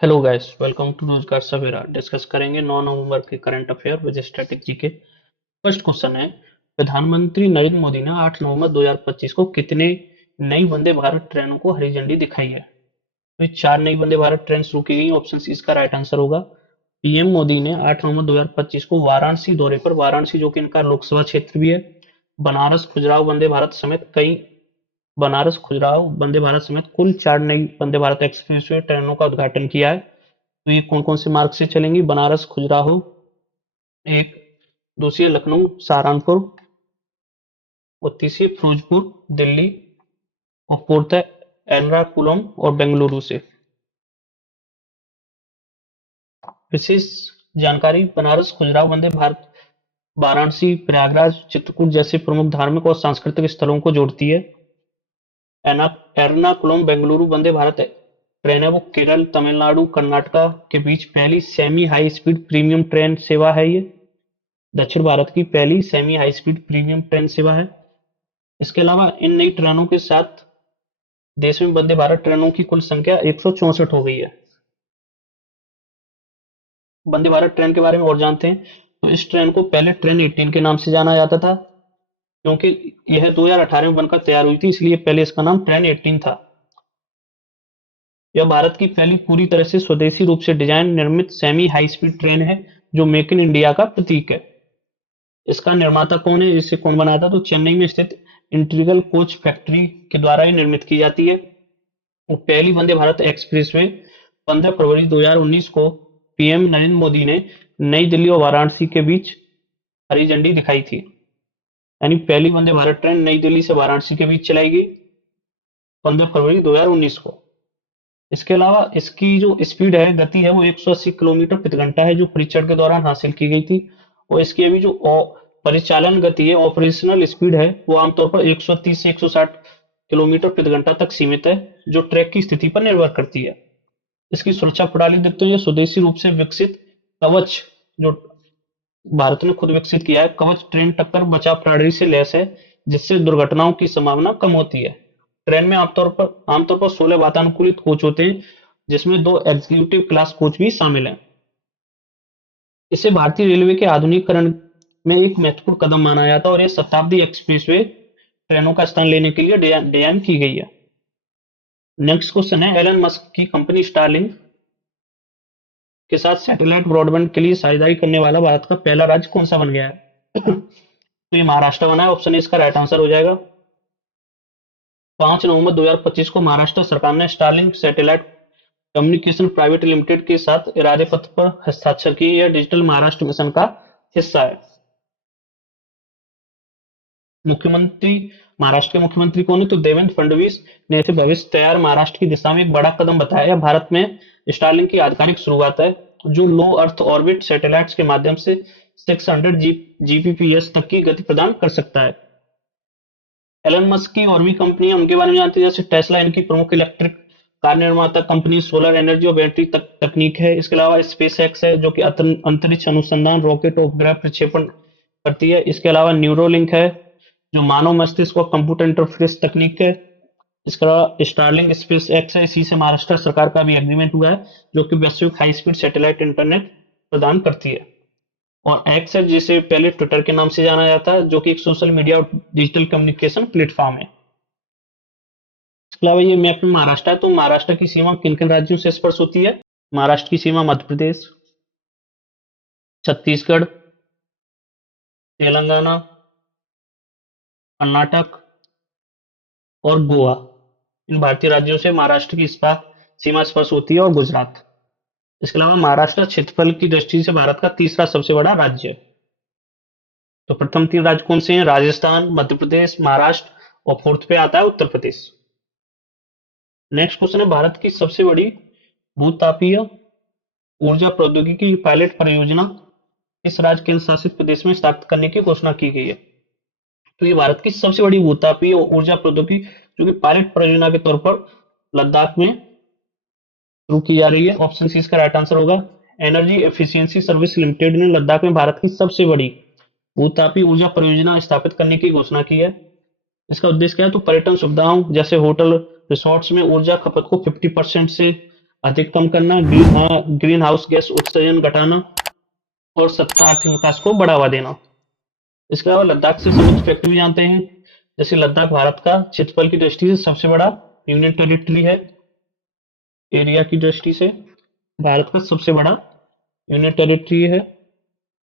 Hello guys, welcome to रोजगार सवेरा। Discuss करेंगे 9 नवंबर के current affair with static GK. First question है, प्रधानमंत्री नरेंद्र मोदी ने 8 नवंबर 2025 को कितने नई वंदे भारत ट्रेनों को हरी झंडी दिखाई है? तो 4 नई वंदे भारत ट्रेन शुरू की गई। ऑप्शन सी इसका राइट आंसर होगा। पीएम मोदी ने 8 नवंबर 2025 को वाराणसी दौरे पर, वाराणसी जो कि इनका लोकसभा क्षेत्र भी है, बनारस खजुराहो वंदे भारत समेत कई बनारस खजुराहो वंदे भारत समेत कुल 4 नई वंदे भारत एक्सप्रेसवे ट्रेनों का उद्घाटन किया है। तो ये कौन कौन से मार्ग से चलेंगी? बनारस खजुराहो एक, दूसरी है लखनऊ सहारनपुर, और तीसरी है फिरोजपुर दिल्ली, और फोर्थ है एर्नाकुलम और बेंगलुरु से। विशेष जानकारी, बनारस खजुराहो वंदे भारत वाराणसी, प्रयागराज, चित्रकूट जैसे प्रमुख धार्मिक और सांस्कृतिक स्थलों को जोड़ती है। एर्नाकुलम बेंगलुरु वंदे भारत ट्रेन है वो केरल, तमिलनाडु, कर्नाटका के बीच पहली semi high speed premium train सेवा है। ये दक्षिण भारत की पहली semi high speed premium train सेवा है। इसके अलावा इन नई ट्रेनों के साथ देश में वंदे भारत ट्रेनों की कुल संख्या 164 हो गई है। वंदे भारत ट्रेन के बारे में और जानते हैं, तो इस ट्रेन को पहले ट्रेन 18 के नाम से जाना जाता था, क्योंकि यह 2018 में बनकर तैयार हुई थी, इसलिए पहले इसका नाम ट्रेन 18 था। यह भारत की पहली पूरी तरह से स्वदेशी रूप से डिजाइन निर्मित सेमी हाई स्पीड ट्रेन है, जो मेक इन इंडिया का प्रतीक है। इसका निर्माता कौन है, इसे कौन बनाता? तो चेन्नई में स्थित इंटीग्रल कोच फैक्ट्री के द्वारा ही निर्मित की जाती है। और पहली वंदे भारत एक्सप्रेसवे 15 फरवरी 2019 को पीएम नरेंद्र मोदी ने नई दिल्ली और वाराणसी के बीच हरी झंडी दिखाई थी। यानी पहली वंदे भारत ट्रेन नई दिल्ली से वाराणसी के बीच चलाई गई 15 फरवरी 2019 को। इसके अलावा इसकी जो स्पीड है, गति है, वो 180 किलोमीटर प्रति घंटा है, जो परीक्षण के दौरान हासिल की गई थी। और इसकी अभी जो परिचालन गति है, ऑपरेशनल स्पीड है, वो आमतौर पर 130 से 160 किलोमीटर प्रति घंटा तक सीमित है, जो ट्रैक की स्थिति पर निर्भर करती है। इसकी सुरक्षा प्रणाली देखते हुए स्वदेशी रूप से विकसित कवच, जो भारत ने खुद विकसित किया है, कवच ट्रेन टक्कर बचाव प्रणाली से लैस है, जिससे दुर्घटनाओं की संभावना कम होती है। ट्रेन में आमतौर पर 16 वातानुकूलित कोच होते हैं, जिसमें 2 एग्जीक्यूटिव क्लास कोच भी शामिल हैं। इसे भारतीय रेलवे के आधुनिकीकरण में एक महत्वपूर्ण कदम माना जाता है, और यह शताब्दी एक्सप्रेसवे ट्रेनों का स्थान लेने के लिए डिजाइन की गई है। नेक्स्ट क्वेश्चन है, एलन मस्क की कंपनी स्टारलिंक के साथ सैटेलाइट ब्रॉडबैंड के लिए साझेदारी करने वाला भारत का पहला राज्य कौन सा बन गया है? तो ये महाराष्ट्र बना है। ऑप्शन ए इसका राइट आंसर हो जाएगा। 5 नवंबर 2025 को महाराष्ट्र सरकार ने Starlink satellite communication private limited के साथ इरादे पत्र पर हस्ताक्षर किए। यह डिजिटल महाराष्ट्र मिशन का हिस्सा है। मुख्यमंत्री, महाराष्ट्र के मुख्यमंत्री कौन है? तो देवेंद्र फडणवीस ने इसे भविष्य तैयार महाराष्ट्र की दिशा में एक बड़ा कदम बताया। यह भारत में स्टारलिंक की आधिकारिक शुरुआत है, जो लो अर्थ ऑर्बिट सैटेलाइट्स के माध्यम से 600 जीबीपीएस तक की गति प्रदान कर सकता है। एलन मस्क की और भी कंपनियां, उनके बारे में जानते हैं, जैसे टेस्ला इनकी प्रमुख इलेक्ट्रिक कार निर्माता कंपनी, सोलर एनर्जी और बैटरी तकनीक है। इसके अलावा स्पेस एक्स है, जो कि अंतरिक्ष अनुसंधान, रॉकेट और उपग्रह प्रक्षेपण करती है। इसके अलावा न्यूरोलिंक है, जो मानव मस्तिष्क और कंप्यूटर इंटरफेस तकनीक है। इसके अलावा स्टारलिंक स्पेस एक्स है, इसी से महाराष्ट्र सरकार का भी एग्रीमेंट हुआ है, जो कि वैश्विक हाई स्पीड सैटेलाइट इंटरनेट प्रदान करती है। और एक्स है, जिसे पहले ट्विटर के नाम से जाना जाता है, जो कि एक सोशल मीडिया और डिजिटल कम्युनिकेशन प्लेटफॉर्म है। इसके अलावा ये मैप में महाराष्ट्र है, तो महाराष्ट्र की सीमा किन किन राज्यों से स्पर्श होती है? महाराष्ट्र की सीमा मध्य प्रदेश, छत्तीसगढ़, तेलंगाना, कर्नाटक और गोवा, इन भारतीय राज्यों से महाराष्ट्र की सीमा स्पर्श होती है, और गुजरात। इसके अलावा महाराष्ट्र क्षेत्रफल की दृष्टि से भारत का तीसरा सबसे बड़ा राज्य है। तो प्रथम 3 राज्य कौन से हैं? राजस्थान, मध्य प्रदेश, महाराष्ट्र, और फोर्थ पे आता है उत्तर प्रदेश। नेक्स्ट क्वेश्चन है, भारत की सबसे बड़ी भूतापीय ऊर्जा प्रौद्योगिकी पायलट परियोजना इस राज्य केंद्र शासित प्रदेश में स्थापित करने की घोषणा की गई है। तो ये भारत की सबसे बड़ी भूतापीय ऊर्जा प्रौद्योगिकी, जो कि पायलट परियोजना के तौर पर लद्दाख में शुरू की जा रही है। ऑप्शन सी इसका राइट आंसर होगा। एनर्जी एफिशिएंसी सर्विस लिमिटेड ने लद्दाख में भारत की सबसे बड़ी भूतापीय ऊर्जा परियोजना स्थापित करने की घोषणा की है। इसका उद्देश्य क्या है? तो पर्यटन सुविधाओं जैसे होटल, रिसोर्ट्स में ऊर्जा खपत को 50% से अधिक कम करना, ग्रीन हाउस गैस उत्सर्जन घटाना और सत्ता आर्थिक विकास को बढ़ावा देना। इसके अलावा लद्दाख से संबंधित फैक्ट भी जानते हैं। जैसे लद्दाख भारत का क्षेत्रफल की दृष्टि से सबसे बड़ा यूनियन टेरिटरी है। एरिया की दृष्टि से भारत का सबसे बड़ा यूनियन टेरिटरी है,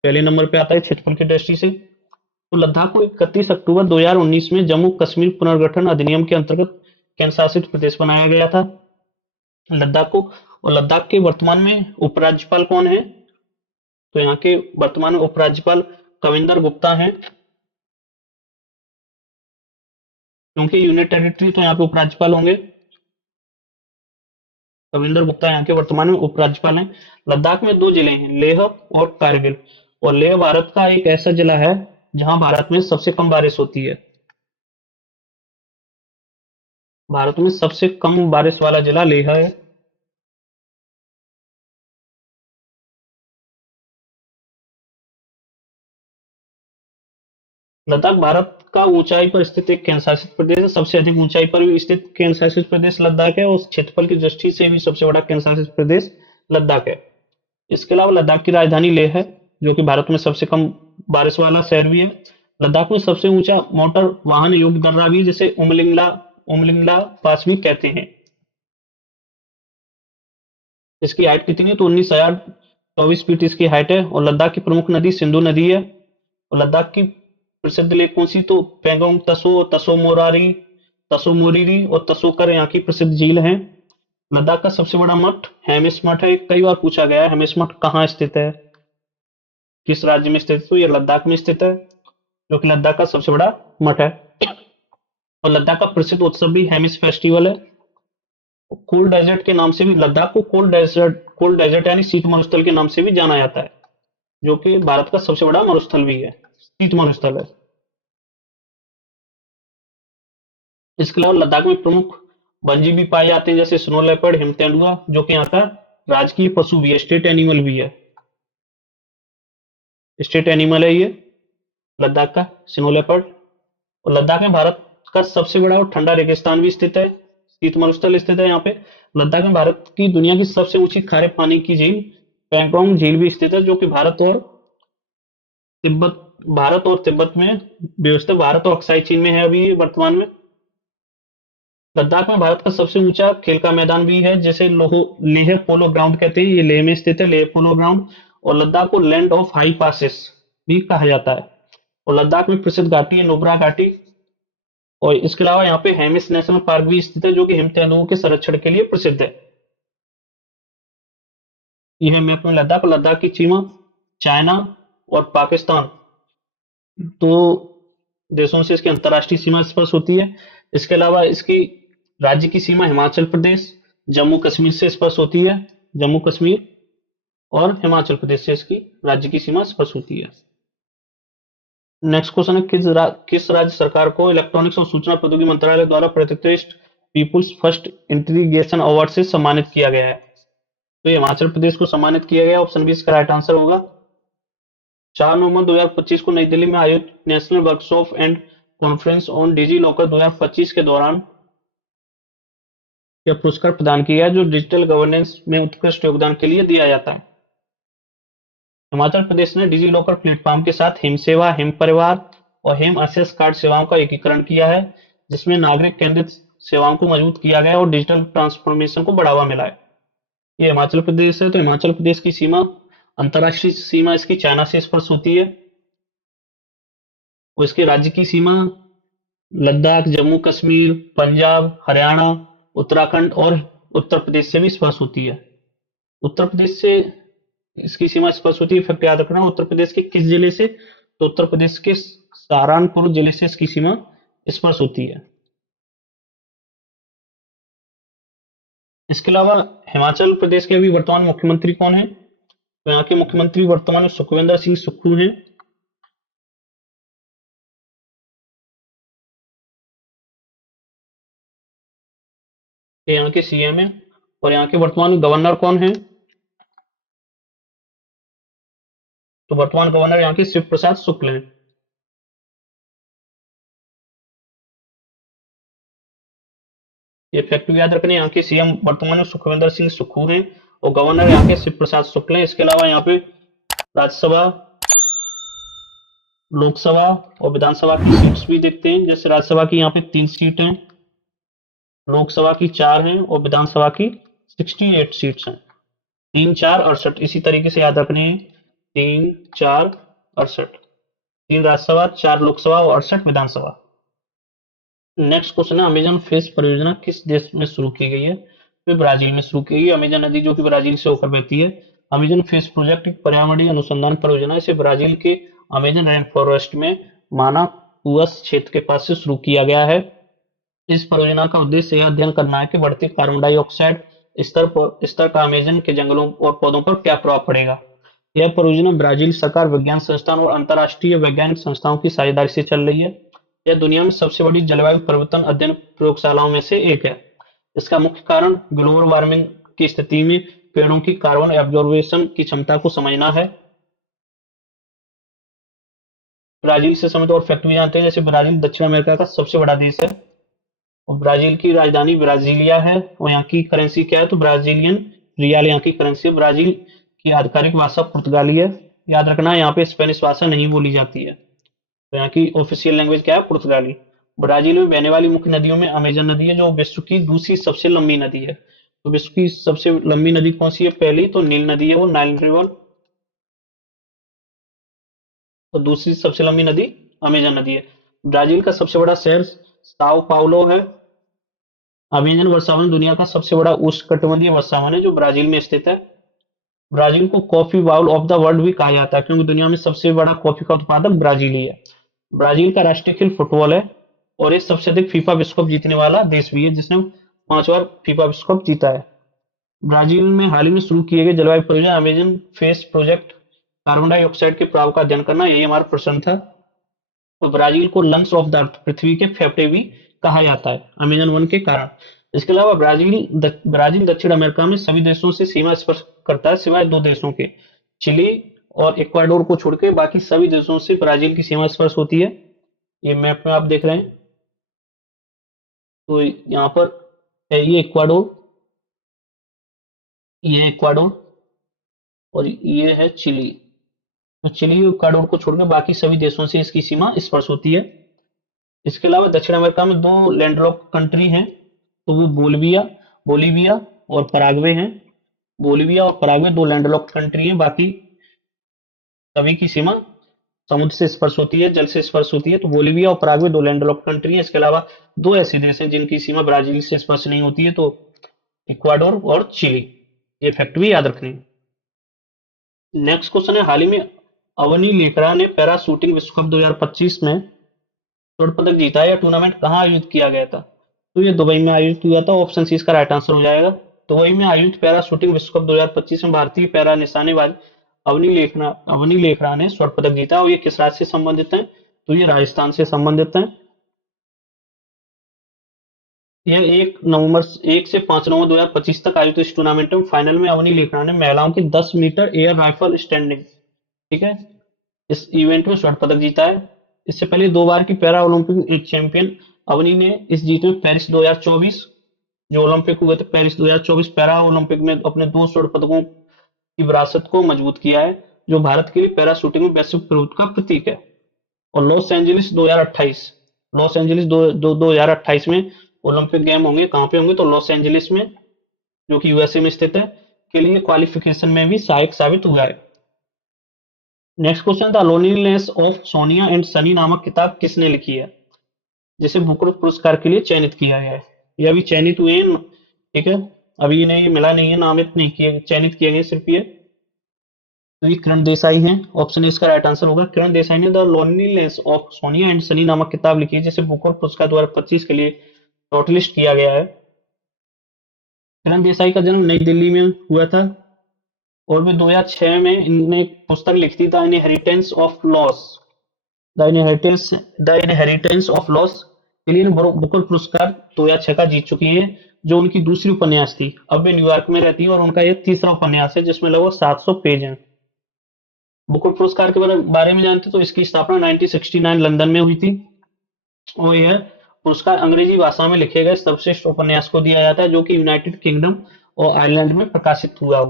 पहले नंबर पे आता है क्षेत्रफल की दृष्टि से। तो लद्दाख को 31 अक्टूबर 2019 में जम्मू कश्मीर पुनर्गठन अधिनियम के अंतर्गत केंद्र शासित प्रदेश बनाया गया था लद्दाख को। और लद्दाख के वर्तमान में उपराज्यपाल कौन है? तो यहाँ के वर्तमान में उपराज्यपाल कविंदर गुप्ता हैं। क्योंकि यूनियन टेरिटरी तो यहाँ पे उपराज्यपाल होंगे। कविंदर गुप्ता यहाँ के वर्तमान में उपराज्यपाल हैं। लद्दाख में 2 जिले हैं, लेह और कारगिल। और लेह भारत का एक ऐसा जिला है जहां भारत में सबसे कम बारिश होती है। भारत में सबसे कम बारिश वाला जिला लेह है। लद्दाख भारत का ऊंचाई पर स्थित एक केंद्र शासित प्रदेश है। सबसे अधिक ऊंचाई पर भी स्थित केंद्र शासित प्रदेश लद्दाख है और क्षेत्रफल की दृष्टि से भी सबसे बड़ा केंद्र शासित प्रदेश लद्दाख है। इसके अलावा लद्दाख की राजधानी लेह है, जो कि भारत में सबसे कम बारिश वाला शहर भी है। लद्दाख में सबसे ऊंचा मोटर वाहन योग्य दर्रा भी है, जिसे उमलिंगला पास भी कहते हैं। इसकी हाइट कितनी है? तो 19,024 फीट इसकी हाइट है। और लद्दाख की प्रमुख नदी सिंधु नदी है। और लद्दाख की प्रसिद्ध लेक कौन सी? तो पेंगोंग तसो, तसो मोरिरी और तसोकर यहाँ की प्रसिद्ध झील है। लद्दाख का सबसे बड़ा मठ हेमिस मठ है। कई बार पूछा गया है हेमिस मठ कहाँ स्थित है, किस राज्य में स्थित है? तो ये लद्दाख में स्थित है, जो कि लद्दाख का सबसे बड़ा मठ है। और लद्दाख का प्रसिद्ध उत्सव भी हेमिस फेस्टिवल है। कोल्ड डेजर्ट के नाम से भी लद्दाख को कोल्ड डेजर्ट यानी शीत मरुस्थल के नाम से भी जाना जाता है, जो कि भारत का सबसे बड़ा मरुस्थल भी है, शीत मरुस्थल है। इसके अलावा लद्दाख में प्रमुख वन्यजीव भी पाए जाते हैं, जैसे स्नो लेपर्ड, हिम तेंदुआ, जो कि यहाँ का राजकीय पशु भी है, स्टेट एनिमल भी है। स्टेट एनिमल है ये लद्दाख का स्नो लेपर्ड। और लद्दाख में भारत का सबसे बड़ा और ठंडा रेगिस्तान भी स्थित है, शीत मरुस्थल स्थित है यहाँ पे। लद्दाख में भारत की दुनिया की सबसे ऊंची खारे पानी की झील पैंगोंग झील भी स्थित है, जो कि भारत और तिब्बत में व्यवस्थित। भारत और अक्साई चीन में है अभी वर्तमान में। लद्दाख में भारत का सबसे ऊंचा खेल का मैदान भी है, जिसे लेह पोलो ग्राउंड कहते हैं। ये लेह में स्थित है, लेह पोलो ग्राउंड। और लद्दाख को लैंड ऑफ हाई पासेस भी कहा जाता है। और लद्दाख में प्रसिद्ध घाटी है नुब्रा घाटी। और इसके अलावा यहाँ पे हेमिस नेशनल पार्क भी स्थित है, जो कि हिम तेंदुओं के संरक्षण के लिए प्रसिद्ध है। यह है मैप में लद्दाख। लद्दाख की सीमा चाइना और पाकिस्तान, दो देशों से इसकी अंतर्राष्ट्रीय सीमा स्पर्श होती है। इसके अलावा इसकी राज्य की सीमा हिमाचल प्रदेश, जम्मू कश्मीर से स्पर्श होती है। जम्मू कश्मीर और हिमाचल प्रदेश से इसकी राज्य की सीमा स्पर्श होती है। नेक्स्ट क्वेश्चन है, किस राज्य सरकार को इलेक्ट्रॉनिक्स और सूचना प्रौद्योगिकी मंत्रालय द्वारा प्रतिष्ठित पीपुल्स फर्स्ट इंटीग्रेशन अवार्ड से सम्मानित किया गया है? तो हिमाचल प्रदेश को सम्मानित किया गया। ऑप्शन बी इसका राइट आंसर होगा। 4 नवंबर 2025 को नई दिल्ली में आयोजित national workshop and conference on DigiLocker 2025 के दौरान यह पुरस्कार प्रदान किया है, जो डिजिटल गवर्नेंस में उत्कृष्ट योगदान के लिए दिया जाता है। हिमाचल प्रदेश ने डिजी लॉकर प्लेटफॉर्म के साथ हिम सेवा, हिम परिवार और हिम एसेस कार्ड सेवाओं का एकीकरण किया है, जिसमें नागरिक केंद्रित सेवाओं को मजबूत किया गया और डिजिटल ट्रांसफॉर्मेशन को बढ़ावा मिला है। ये हिमाचल प्रदेश है। तो हिमाचल प्रदेश की सीमा, अंतर्राष्ट्रीय सीमा इसकी चाइना से स्पर्श होती है। और इसके राज्य की सीमा लद्दाख, जम्मू कश्मीर, पंजाब, हरियाणा, उत्तराखंड और उत्तर प्रदेश से भी स्पर्श होती है। उत्तर प्रदेश से इसकी सीमा स्पर्श होती है। फैक्ट याद रखना, उत्तर प्रदेश के किस जिले से? तो उत्तर प्रदेश के सहारनपुर जिले से इसकी सीमा स्पर्श होती है। इसके अलावा हिमाचल प्रदेश के अभी वर्तमान मुख्यमंत्री कौन है? तो यहाँ के मुख्यमंत्री वर्तमान में सुखविंदर सिंह सुक्खू हैं। ये यहाँ के सीएम है। और यहाँ के वर्तमान गवर्नर कौन है? तो वर्तमान गवर्नर यहाँ के शिव प्रसाद शुक्ल हैं। ये फैक्ट भी याद रखने, यहाँ के सीएम वर्तमान में सुखविंदर सिंह सुक्खू हैं और गवर्नर यहाँ के शिव प्रसाद शुक्ल हैं। इसके अलावा यहाँ पे राज्यसभा, लोकसभा और विधानसभा की सीट्स भी देखते हैं। जैसे राज्यसभा की यहाँ पे 3 सीट हैं, लोकसभा की 4 हैं और विधानसभा की 68 सीट्स हैं। 3 4 68 इसी तरीके से याद रखने हैं। 3 4 68, 3 राज्यसभा, 4 लोकसभा और 68 विधानसभा। नेक्स्ट क्वेश्चन है, अमेजन फेस परियोजना किस देश में शुरू की गई है? तो ब्राजील में शुरू की गई। अमेजन नदी जो कि ब्राजील से होकर बहती है। अमेजन फेस प्रोजेक्ट एक पर्यावरणीय अनुसंधान परियोजना है। इसे ब्राजील के अमेजन रेन फॉरेस्ट में मानाकुअस क्षेत्र के पास से शुरू किया गया है। इस परियोजना का उद्देश्य यह अध्ययन करना है कि बढ़ते कार्बन डाइऑक्साइड स्तर का अमेजन के जंगलों और पौधों पर क्या प्रभाव पड़ेगा। यह परियोजना ब्राजील सरकार, विज्ञान संस्थान और अंतर्राष्ट्रीय वैज्ञानिक संस्थाओं की साझेदारी से चल रही है। यह दुनिया में सबसे बड़ी जलवायु परिवर्तन अध्ययन प्रयोगशालाओं में से एक है। इसका मुख्य कारण ग्लोबल वार्मिंग की स्थिति में पेड़ों की कार्बन एब्जॉर्बेशन की क्षमता को समझना है। ब्राजील से संबंधित और फैक्ट भी जानते हैं। जैसे ब्राजील दक्षिण अमेरिका का सबसे बड़ा देश है और ब्राजील की राजधानी ब्राजीलिया है और यहाँ की करेंसी क्या है? तो ब्राजीलियन रियाल यहाँ की करेंसी है। ब्राजील की आधिकारिक भाषा पुर्तगाली है। याद रखना यहाँ पे स्पेनिश भाषा नहीं बोली जाती है। तो यहाँ की ऑफिशियल लैंग्वेज क्या है? पुर्तगाली। ब्राजील में बहने वाली मुख्य नदियों में अमेजन नदी है जो विश्व की दूसरी सबसे लंबी नदी है। तो विश्व की सबसे लंबी नदी कौन सी है? पहली तो नील नदी है, वो नाइल रिवर। और दूसरी सबसे लंबी नदी अमेजन नदी है। ब्राजील का सबसे बड़ा शहर साओ पाउलो है। अमेजन वर्षावन दुनिया का सबसे बड़ा उष्णकटिबंधीय वर्षावन है जो ब्राजील में स्थित है। ब्राजील को coffee bowl of the world भी कहा जाता है क्योंकि दुनिया में सबसे बड़ा कॉफी का उत्पादक ब्राजील ही है। ब्राजील का राष्ट्रीय खेल फुटबॉल है और ये सबसे अधिक फीफा विश्व कप जीतने वाला देश भी है, जिसने 5 बार फीफा विश्व कप जीता है। ब्राजील में हाल ही में शुरू किए गए जलवायु परियोजना Amazon face project carbon dioxide के प्रभाव का अध्ययन करना, यही हमारा प्रश्न था। तो ब्राजील को लंग्स ऑफ द अर्थ, पृथ्वी के फेफड़े भी कहा जाता है अमेजन वन के कारण। इसके अलावा ब्राजील दक्षिण अमेरिका में सभी देशों से सीमा स्पर्श करता है सिवाय 2 देशों के, चिली और इक्वाडोर को छोड़ के बाकी सभी देशों से ब्राजील की सीमा स्पर्श होती है। ये मैप में आप देख रहे हैं। तो यहाँ पर है ये इक्वाडोर और ये है चिली। तो चिली और इक्वाडोर को छोड़कर बाकी सभी देशों से इसकी सीमा स्पर्श होती है। इसके अलावा दक्षिण अमेरिका में 2 लैंडलॉक्ड कंट्री हैं, तो वो बोलीविया और पराग्वे हैं। बोलीविया और पराग्वे 2 लैंडलॉक्ड कंट्री हैं, बाकी सभी की सीमा समुद्र से स्पर्श होती है, जल से स्पर्श होती है। तो बोलीविया और पराग्वे 2 लैंडलॉक्ड कंट्री हैं। इसके अलावा 2 ऐसे देश हैं जिनकी सीमा ब्राजील से स्पर्श नहीं होती है, तो इक्वाडोर और चिली। ये फैक्ट भी याद रखनी है। नेक्स्ट क्वेश्चन है, हाल ही में अवनी लेखरा ने पैरा शूटिंग विश्व कप 2025 में स्वर्ण पदक जीता है। यह टूर्नामेंट कहाँ आयोजित किया गया था? तो ये दुबई में आयोजित हुआ था। ऑप्शन सी इसका राइट आंसर हो जाएगा। दुबई में आयोजित पैरा शूटिंग विश्व कप 2025 में भारतीय पैरा निशानेबाज अवनी लेखरा ने स्वर्ण पदक जीता। और ये किस राज्य से संबंधित है? तो ये राजस्थान से संबंधित है। यह 1 से 5 नवंबर 2025 तक आयोजित इस टूर्नामेंट में फाइनल में अवनी लेखरा ने महिलाओं की 10 मीटर एयर राइफल स्टैंडिंग, ठीक है, इस इवेंट में स्वर्ण पदक जीता है। इससे पहले 2 बार की पैरा ओलंपिक चैंपियन अवनी ने इस जीत में पेरिस 2024 जो ओलंपिक हुए थे, पेरिस 2024 पैरा ओलंपिक में अपने 2 स्वर्ण पदकों की विरासत को मजबूत किया है, जो भारत के लिए पैरा शूटिंग में वैश्विक प्रभुत्व का प्रतीक है। और लॉस एंजलिस 2028 में ओलंपिक गेम होंगे। कहाँ पे होंगे? तो लॉस एंजलिस में, जो कि यूएसए में स्थित है, के लिए क्वालिफिकेशन में भी सहायक साबित हुआ है। नेक्स्ट क्वेश्चन था, loneliness of Sonia and Sunny नामक किताब किसने लिखी है, जिसे बुकर पुरस्कार के लिए चयनित किया गया है? ये अभी चयनित हुए हैं, ठीक है, अभी इन्हें मिला नहीं है, नामित नहीं किए, चयनित किए गए सिर्फ ये। तो ये किरण देसाई हैं। ऑप्शन ए इसका राइट आंसर होगा। किरण देसाई ने the loneliness of Sonia and Sunny नामक किताब लिखी है, जिसे बुकर पुरस्कार 2025 के लिए शॉर्टलिस्ट किया गया है। किरण देसाई का जन्म नई दिल्ली में हुआ था और वे 2006 में इन्होंने एक पुस्तक लिखी थी, द इनहेरिटेंस ऑफ लॉस के लिए बुकर पुरस्कार 2006 का जीत चुकी हैं, जो उनकी दूसरी उपन्यास थी। अब वे न्यूयॉर्क में रहती है और उनका ये तीसरा उपन्यास है जिसमें लगभग 700 पेज हैं। बुकर पुरस्कार के बारे में जानते तो इसकी स्थापना 1969 लंदन में हुई थी और यह पुरस्कार अंग्रेजी भाषा में लिखे गए सर्वश्रेष्ठ उपन्यास को दिया जाता है जो कि यूनाइटेड किंगडम और आयरलैंड में प्रकाशित हुआ हो।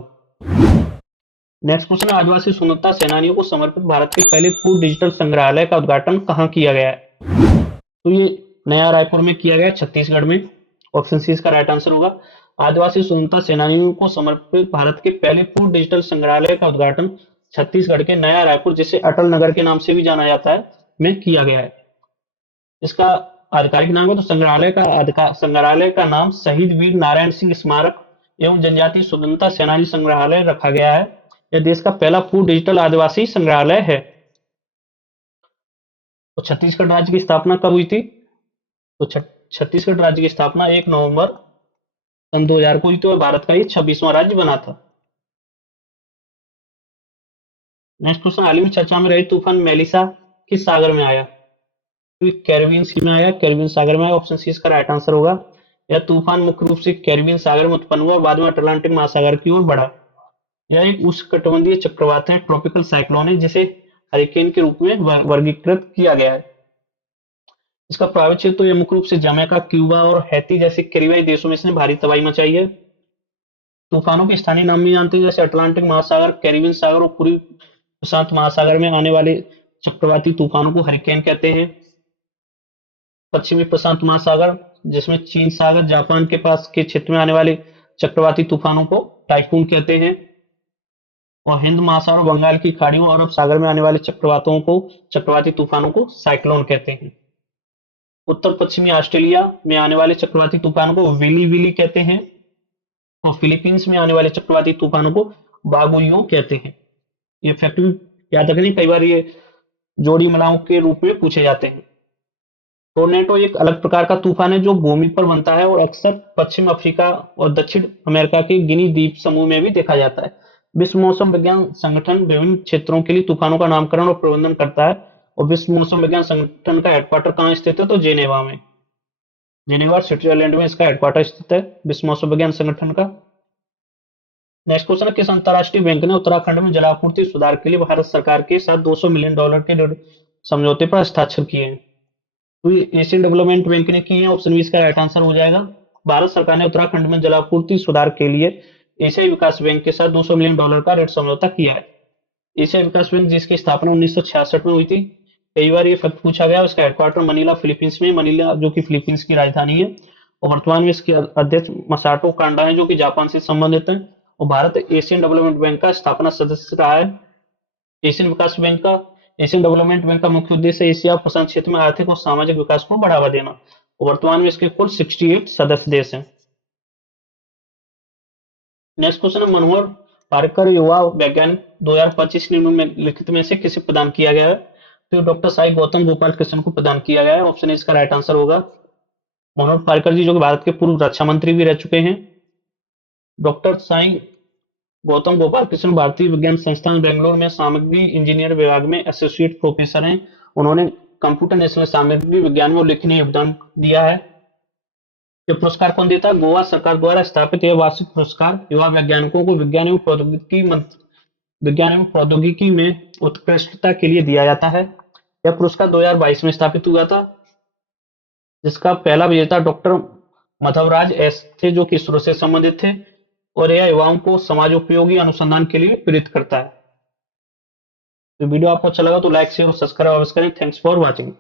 नेक्स्ट क्वेश्चन है, आदिवासी स्वतंत्रता सेनानियों को समर्पित भारत के पहले पूर्ण डिजिटल संग्रहालय का उद्घाटन कहाँ किया गया है? तो ये नया रायपुर में किया गया, छत्तीसगढ़ में। ऑप्शन सी इसका राइट आंसर होगा। आदिवासी स्वतंत्रता सेनानियों को समर्पित भारत के पहले पूर्ण डिजिटल संग्रहालय का उद्घाटन छत्तीसगढ़ के नया रायपुर, जिसे अटल नगर के नाम से भी जाना जाता है, में किया गया है। इसका आधिकारिक नाम है तो संग्रहालय का नाम शहीद वीर नारायण सिंह स्मारक एवं जनजातीय स्वतंत्रता सेनानी संग्रहालय रखा गया है। यह देश का पहला पूर्ण डिजिटल आदिवासी संग्रहालय है। तो छत्तीसगढ़ राज्य की स्थापना कब हुई थी? तो छत्तीसगढ़ राज्य की स्थापना 1 नवंबर सन 2000 को हुई थी और भारत का ये 26वां राज्य बना था। नेक्स्ट क्वेश्चन, हाल ही में चर्चा में रही तूफान मेलिसा किस सागर में आया? कैरिबियन सी में आया, कैरिबियन सागर में आया। ऑप्शन सी इसका राइट आंसर होगा। यह तूफान मुख्य रूप से कैरिबियन सागर में उत्पन्न हुआ और बाद में अटलांटिक महासागर की ओर बढ़ा। यह एक उष्णकटिबंधीय चक्रवात है, ट्रॉपिकल साइक्लोन है, जिसे हरिकेन के रूप में वर्गीकृत किया गया है। इसका प्रभावित क्षेत्र तो यह मुख्य रूप से जमैका, क्यूबा और हैती जैसे कैरिबियाई देशों में इसने भारी तबाही मचाई है। तूफानों के स्थानीय नाम भी जानते हैं, जैसे अटलांटिक महासागर, कैरिबियन सागर और पूर्वी प्रशांत महासागर में आने वाले चक्रवाती तूफानों को हरिकेन कहते हैं। पश्चिमी प्रशांत महासागर, जिसमें चीन सागर, जापान के पास के क्षेत्र में आने वाले चक्रवाती तूफानों को टाइफून कहते हैं। और हिंद महासागर, बंगाल की खाड़ियों और अरब सागर में आने वाले चक्रवाती तूफानों को साइक्लोन कहते हैं। उत्तर पश्चिमी ऑस्ट्रेलिया में आने वाले चक्रवाती तूफानों को विली विली कहते हैं और फिलीपींस में आने वाले चक्रवाती तूफानों को बागुइयो कहते हैं। ये फैक्ट भी याद रखनी, कई बार ये जोड़ी मलाओं के रूप में पूछे जाते हैं। टोर्नेडो एक अलग प्रकार का तूफान है जो भूमि पर बनता है और अक्सर पश्चिम अफ्रीका और दक्षिण अमेरिका के गिनी द्वीप समूह में भी देखा जाता है। विश्व मौसम विज्ञान संगठन विभिन्न क्षेत्रों के लिए तूफानों का नामकरण और प्रबंधन करता है और विश्व मौसम विज्ञान संगठन का हेडक्वार्टर कहाँ स्थित है? तो जेनेवा में। जेनेवा स्विट्जरलैंड में इसका हेडक्वार्टर स्थित है विश्व मौसम विज्ञान संगठन का। नेक्स्ट क्वेश्चन है, किस अंतरराष्ट्रीय बैंक ने उत्तराखंड में जलापूर्ति सुधार के लिए भारत सरकार के साथ $200 मिलियन के समझौते पर हस्ताक्षर किए हैं? तो एशियन डेवलपमेंट बैंक ने की है। ऑप्शन बी इसका राइट आंसर हो जाएगा। भारत सरकार ने उत्तराखंड में जलापूर्ति सुधार के लिए एशियाई विकास बैंक के साथ $200 मिलियन का ऋण समझौता किया है। एशियाई विकास बैंक जिसकी स्थापना 1966 में हुई थी, कई बार ये फैक्ट पूछा गया। इसका हेडक्वार्टर मनीला फिलीपींस में, मनीला जो कि फिलीपींस की राजधानी है। और वर्तमान में इसके अध्यक्ष मसाटो कांडा है जो कि जापान से संबंधित है। और भारत एशियन डेवलपमेंट बैंक का स्थापना सदस्य रहा है। एशियन डेवलपमेंट बैंक का मुख्य उद्देश्य एशिया प्रशांत क्षेत्र में आर्थिक और सामाजिक विकास को बढ़ावा देना। और वर्तमान में इसके कुल 68 सदस्य देश हैं। नेक्स्ट क्वेश्चन है, मनोहर पार्कर युवा वैज्ञानिक 2025 निम्नलिखित में से किसे प्रदान किया गया है? तो डॉक्टर साई गौतम गोपाल कृष्ण को प्रदान किया गया है। ऑप्शन इसका राइट आंसर होगा। मनोहर पार्कर जी जो कि भारत के पूर्व रक्षा मंत्री भी रह चुके हैं। डॉक्टर साई गौतम गोपाल कृष्ण भारतीय विज्ञान संस्थान बेंगलोर में सामग्री इंजीनियर विभाग में एसोसिएट प्रोफेसर हैं। उन्होंने कंप्यूटर नेशनल सामग्री विज्ञान में उल्लेखनीय योगदान दिया है। ये पुरस्कार कौन देता है? गोवा सरकार द्वारा स्थापित यह वार्षिक पुरस्कार युवा वैज्ञानिकों को विज्ञान एवं प्रौद्योगिकी में उत्कृष्टता के लिए दिया जाता है। यह पुरस्कार 2022 में स्थापित हुआ था, जिसका पहला विजेता डॉक्टर माधवराज एस थे जो कि इसरो से संबंधित थे। और यह युवाओं को समाजोपयोगी अनुसंधान के लिए प्रेरित करता है। तो वीडियो आपको अच्छा लगा तो लाइक शेयर और सब्सक्राइब अवश्य करें। Thanks for watching.